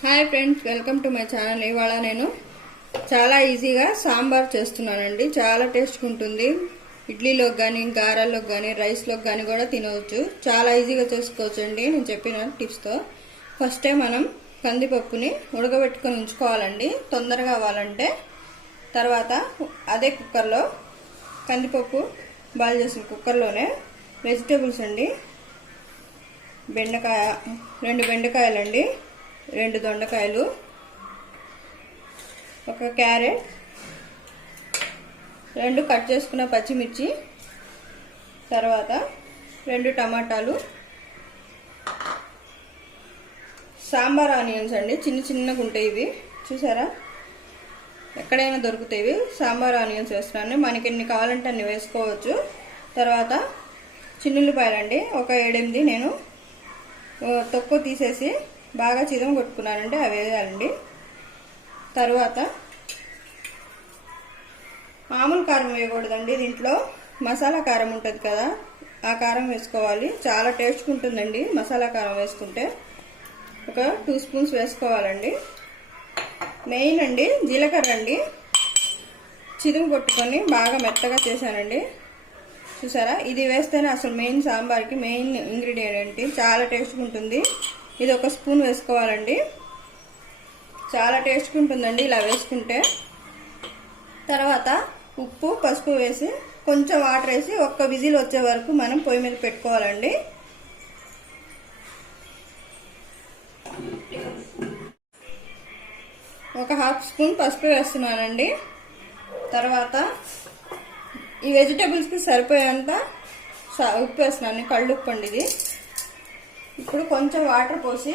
Hi friends, welcome to my channel. ఇవాళ నేను చాలా ఈజీగా సాంబార్ చేస్తున్నానండి. చాలా టేస్ట్గా ఉంటుంది. ఇడ్లీలోకి కానీ, గారెల్లోకి కానీ, రైస్లోకి కానీ కూడా తినవచ్చు. చాలా ఈజీగా చేసుకోవచ్చు అండి నేను చెప్పిన టిప్స్తో. ఫస్టే మనం కందిపప్పుని ఉడకబెట్టుకొని ఉంచుకోవాలండి తొందరగా అవ్వాలంటే. తర్వాత అదే కుక్కర్లో కందిపప్పు బాయిల్ చేసిన కుక్కర్లోనే వెజిటేబుల్స్ అండి, బెండకాయ 2 బెండకాయలండి, 2 దొండకాయలు, 1 క్యారెట్, 2 కట్ చేసుకున్న పచ్చిమిర్చి, తర్వాత 2 టమాటాలు, సాంబార్ ఆనియన్స్ అండి, చిన్నగా ఉంటాయి ఇవి, చూసారా? ఎక్కడైనా దొరుకుతాయి ఇవి. సాంబార్ ఆనియన్స్ వేస్తున్నాను, మనకి ఎన్ని కావాలంటే అన్ని వేసుకోవచ్చు. తర్వాత చిన్నుల్లిపాయలండి, ఒక 7-8 నేను తొక్కు తీసేసి బాగా చిదం కొట్టుకున్నానంటే అవి వేయాలండి. తర్వాత మామూలు కారం వేయకూడదండి, దీంట్లో మసాలా కారం ఉంటుంది కదా, ఆ కారం వేసుకోవాలి. చాలా టేస్ట్గా ఉంటుందండి మసాలా కారం వేసుకుంటే. ఒక 2 స్పూన్స్ వేసుకోవాలండి. మెయిన్ అండి జీలకర్ర అండి, చిదుము కొట్టుకొని బాగా మెత్తగా చేశానండి, చూసారా? ఇది వేస్తేనే అసలు మెయిన్ సాంబార్కి మెయిన్ ఇంగ్రీడియంట్, చాలా టేస్ట్గా ఉంటుంది. ఇది 1 స్పూన్ వేసుకోవాలండి. చాలా టేస్ట్గా ఉంటుందండి ఇలా వేసుకుంటే. తర్వాత ఉప్పు, పసుపు వేసి కొంచెం వాటర్ వేసి 1 విజిల్ వచ్చే వరకు మనం పొయ్యి మీద పెట్టుకోవాలండి. ఒక 1/2 స్పూన్ పసుపు వేస్తున్నానండి. తర్వాత ఈ వెజిటేబుల్స్కి సరిపోయేంత ఉప్పు వేస్తున్నాను, కళ్ళుప్పు అండి ఇది. ఇప్పుడు కొంచెం వాటర్ పోసి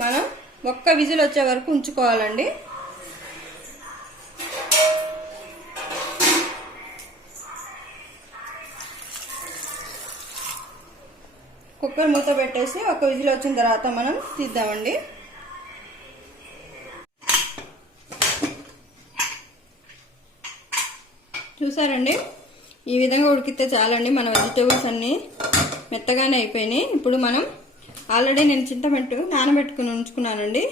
మనం 1 విజిల్ వచ్చే వరకు ఉంచుకోవాలండి. కుక్కర్ మూత పెట్టేసి 1 విజిల్ వచ్చిన తర్వాత మనం తీద్దామండి. చూసారండి, ఈ విధంగా ఉడికితే చాలండి. మన వెజిటేబుల్స్ అన్నీ మెత్తగానే అయిపోయినాయి. ఇప్పుడు మనం ఆల్రెడీ నేను చింతపండు నానబెట్టుకుని ఉంచుకున్నానండి,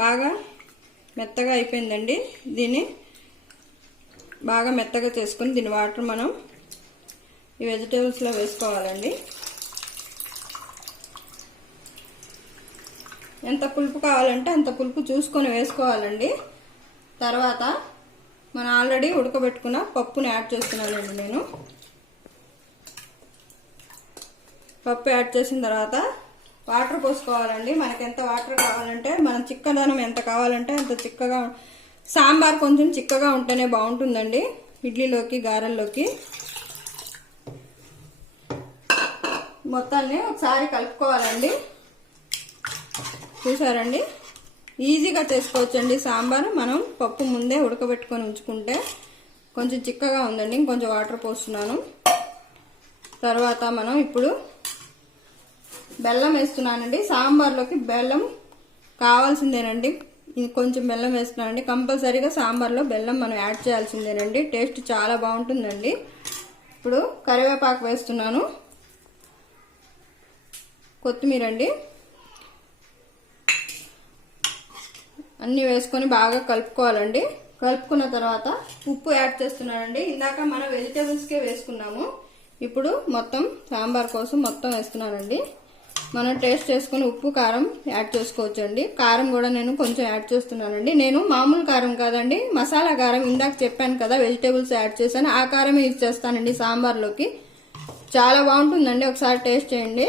బాగా మెత్తగా అయిపోయిందండి. దీన్ని బాగా మెత్తగా చేసుకుని దీని వాటర్ మనం ఈ వెజిటేబుల్స్లో వేసుకోవాలండి. ఎంత పులుపు కావాలంటే అంత పులుపు చూసుకొని వేసుకోవాలండి. తర్వాత మనం ఆల్రెడీ ఉడకబెట్టుకున్న పప్పుని యాడ్ చేస్తున్నానండి నేను. పప్పు యాడ్ చేసిన తర్వాత వాటర్ పోసుకోవాలండి. మనకి ఎంత వాటర్ కావాలంటే, మనం చిక్కదనం ఎంత కావాలంటే అంత చిక్కగా. సాంబార్ కొంచెం చిక్కగా ఉంటేనే బాగుంటుందండి ఇడ్లీలోకి, గారెల్లోకి. మొత్తాన్ని ఒకసారి కలుపుకోవాలండి. చూసారండి, ఈజీగా చేసుకోవచ్చండి సాంబార్. మనం పప్పు ముందే ఉడకబెట్టుకొని ఉంచుకుంటే. కొంచెం చిక్కగా ఉందండి, ఇంకొంచెం వాటర్ పోస్తున్నాను. తర్వాత మనం ఇప్పుడు బెల్లం వేస్తున్నానండి. సాంబార్లోకి బెల్లం కావాల్సిందేనండి. ఇది కొంచెం బెల్లం వేస్తున్నానండి. కంపల్సరీగా సాంబార్లో బెల్లం మనం యాడ్ చేయాల్సిందేనండి, టేస్ట్ చాలా బాగుంటుందండి. ఇప్పుడు కరివేపాకు వేస్తున్నాను, కొత్తిమీర అండి, అన్నీ వేసుకొని బాగా కలుపుకోవాలండి. కలుపుకున్న తర్వాత ఉప్పు యాడ్ చేస్తున్నానండి. ఇందాక మనం వెజిటేబుల్స్కే వేసుకున్నాము, ఇప్పుడు మొత్తం సాంబార్ కోసం మొత్తం వేస్తున్నానండి. మనం టేస్ట్ చేసుకుని ఉప్పు, కారం యాడ్ చేసుకోవచ్చండి. కారం కూడా నేను కొంచెం యాడ్ చేస్తున్నానండి. నేను మామూలు కారం కాదండి, మసాలా కారం, ఇందాక చెప్పాను కదా వెజిటేబుల్స్ యాడ్ చేశాను, ఆ కారం యూజ్ చేస్తానండి సాంబార్లోకి. చాలా బాగుంటుందండి, ఒకసారి టేస్ట్ చేయండి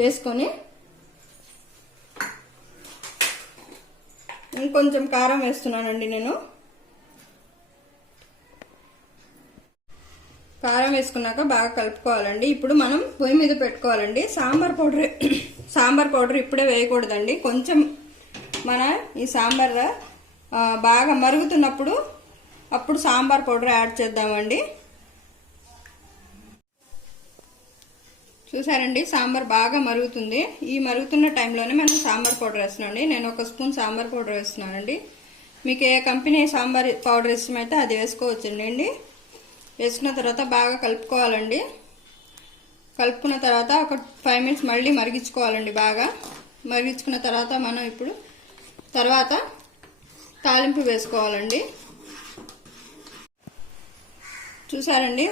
వేసుకొని. ఇంకొంచెం కారం వేస్తున్నానండి నేను. కారం వేసుకున్నాక బాగా కలుపుకోవాలండి. ఇప్పుడు మనం పొయ్యి మీద పెట్టుకోవాలండి. సాంబార్ పౌడర్ ఇప్పుడే వేయకూడదండి. కొంచెం మన ఈ సాంబార్ బాగా మరుగుతున్నప్పుడు అప్పుడు సాంబార్ పౌడర్ యాడ్ చేద్దామండి. చూసారండి, సాంబార్ బాగా మరుగుతుంది. ఈ మరుగుతున్న టైంలోనే మనం సాంబార్ పౌడర్ వేస్తున్నాండి. నేను 1 స్పూన్ సాంబార్ పౌడర్ వేస్తున్నానండి. మీకు ఏ కంపెనీ సాంబార్ పౌడర్ ఇష్టమైతే అది వేసుకోవచ్చండి. వేసుకున్న తర్వాత బాగా కలుపుకోవాలండి. కలుపుకున్న తర్వాత ఒక 5 మినిట్స్ మళ్ళీ మరిగించుకోవాలండి బాగా. మరిగించుకున్న తర్వాత మనం ఇప్పుడు తాలింపు వేసుకోవాలండి. చూసారండి,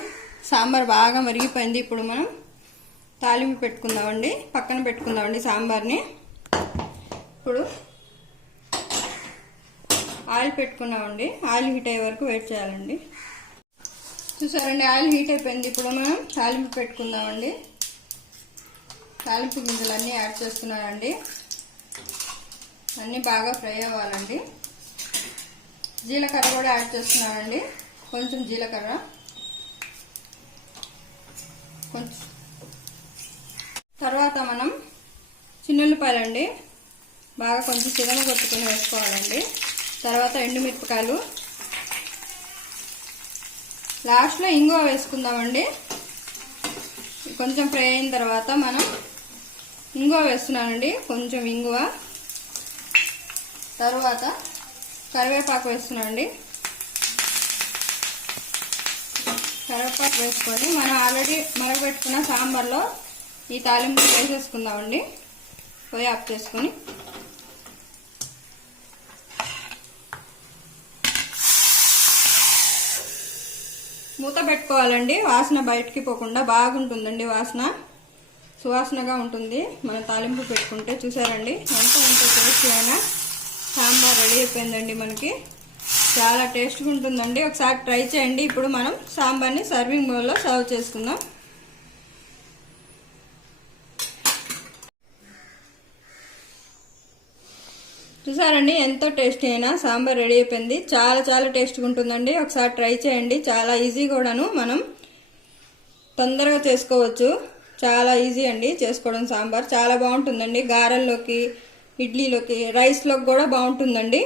సాంబార్ బాగా మరిగిపోయింది. ఇప్పుడు మనం తాలింపు పెట్టుకుందామండి, పక్కన పెట్టుకుందామండి సాంబార్ని. ఇప్పుడు ఆయిల్ పెట్టుకున్నామండి. ఆయిల్ హీట్ అయ్యే వరకు వెయిట్ చేయాలండి. చూసారండి, ఆయిల్ హీట్ అయిపోయింది. ఇప్పుడు మనం తాలింపు పెట్టుకుందామండి. తాలింపు గింజలు అన్నీ యాడ్ చేసుకున్నానండి. అన్నీ బాగా ఫ్రై అవ్వాలండి. జీలకర్ర కూడా యాడ్ చేస్తున్నానండి. కొంచెం జీలకర్ర, కొంచెం తర్వాత మనం చిన్నుల్లిపాయలండి బాగా కొంచెం చిరమ కొట్టుకుని వేసుకోవాలండి. తర్వాత ఎండుమిరపకాయలు, లాస్ట్లో ఇంగువ వేసుకుందామండి. కొంచెం ఫ్రై అయిన తర్వాత మనం ఇంగువ వేస్తున్నానండి, కొంచెం ఇంగువ. తర్వాత కరివేపాకు వేస్తున్నానండి. కరివేపాకు వేసుకొని మనం ఆల్రెడీ మరగబెట్టుకున్న సాంబార్లో ఈ తాలింపు వేసేసుకుందామండి. పొయ్యి ఆఫ్ చేసుకొని మూత పెట్టుకోవాలండి. వాసన బయటికి పోకుండా బాగుంటుందండి. వాసన సువాసనగా ఉంటుంది మన తాలింపు పెట్టుకుంటే. చూసారండి, ఎంత టేస్టీ అయినా సాంబార్ రెడీ అయిపోయిందండి. మనకి చాలా టేస్ట్గా ఉంటుందండి. ఒకసారి ట్రై చేయండి. ఇప్పుడు మనం సాంబార్ని సర్వింగ్ బౌల్లో సర్వ్ చేసుకుందాం. చూసారండి, ఎంతో టేస్టీ అయినా సాంబార్ రెడీ అయిపోయింది. చాలా టేస్ట్గా ఉంటుందండి. ఒకసారి ట్రై చేయండి. చాలా ఈజీ కూడాను, మనం తొందరగా చేసుకోవచ్చు. చాలా ఈజీ అండి చేసుకోవడం. సాంబార్ చాలా బాగుంటుందండి. గారెల్లోకి, ఇడ్లీలోకి, రైస్లోకి కూడా బాగుంటుందండి.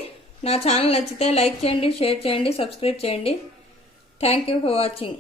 నా ఛానల్ నచ్చితే లైక్ చేయండి, షేర్ చేయండి, సబ్స్క్రైబ్ చేయండి. Thank you for watching.